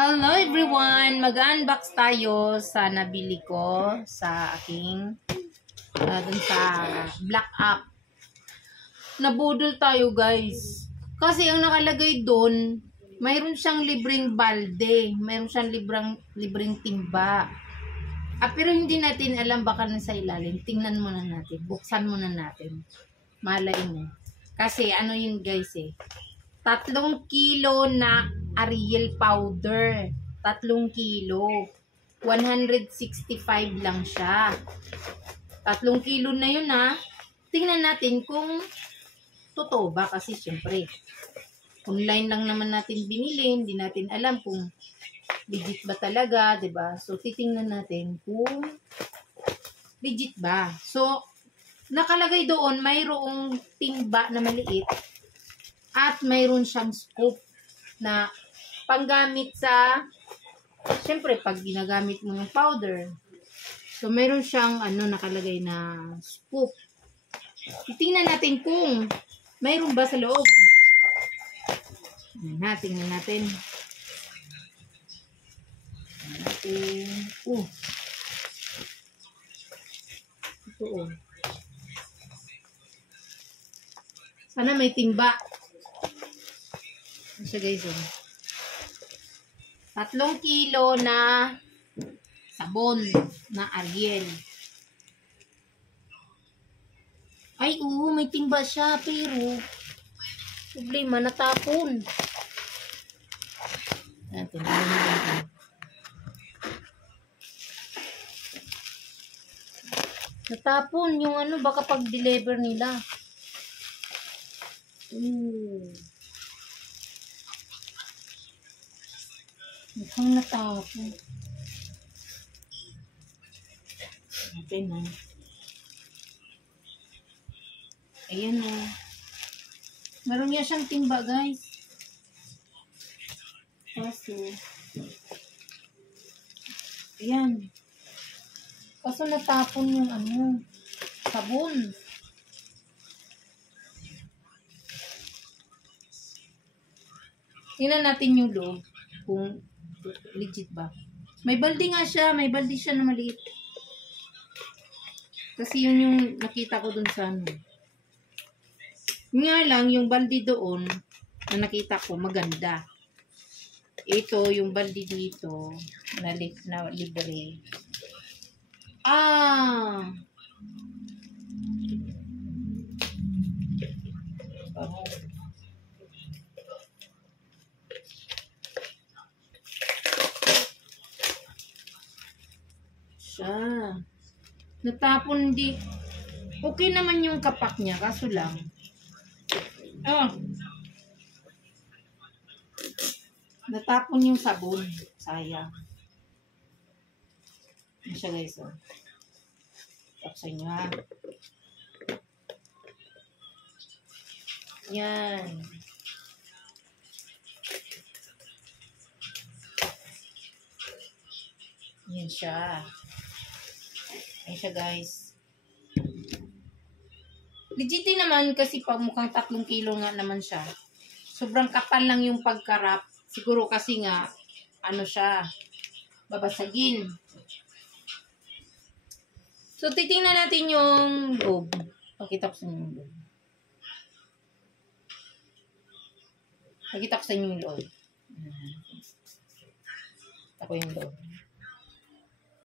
Hello everyone! Mag-unbox tayo sa nabili ko sa aking dun sa Black App. Nabudol tayo guys. Kasi ang nakalagay doon, mayroon siyang libreng balde. Mayroon siyang libreng timba. Pero hindi natin alam baka nasa ilalim. Tingnan muna natin. Buksan muna natin. Malay mo. Kasi ano yun guys 3 kilo na Ariel powder. 3 kilo. 165 lang siya. 3 kilo na yun Tingnan natin kung totoo ba kasi syempre. Online lang naman natin binili. Hindi natin alam kung legit ba talaga, 'di ba? So titingnan natin kung legit ba. So nakalagay doon mayroong timba na maliit at mayroon siyang scoop na panggamit sa syempre pag ginagamit mo yung powder. So mayroon siyang nakalagay na scoop. Tingnan natin kung mayroon ba sa loob. Tingnan natin. Ito Sana may timba. Ano siya guys 3 kilo na sabon na Ariel. Ay, may timba siya pero problema natapon. Natin. Natapon yung baka pag-deliver nila. Mukhang natapon. Natin Ayan Meron niya siyang timba guys. Kaso ayan. Kaso natapon yung sabon. Tingnan natin yung loob kung legit ba. May balde nga siya. May balde siya na maliit. Kasi yun yung nakita ko dun sa Nga lang, yung balde doon na nakita ko maganda. Ito, yung balde dito na libre. Natapon okay naman yung kapak niya kaso lang natapon yung sabon, sayang. Ano siya guys tapos nyo yan siya. Ayan siya guys. Legit naman kasi pag mukhang 3 kilo nga naman siya. Sobrang kapal lang yung pagkarap. Siguro kasi nga, siya, babasagin. So, titingnan natin yung loob. Pakita ko sa inyo yung loob. Pakita ko sa inyo yung loob. Ako yung loob.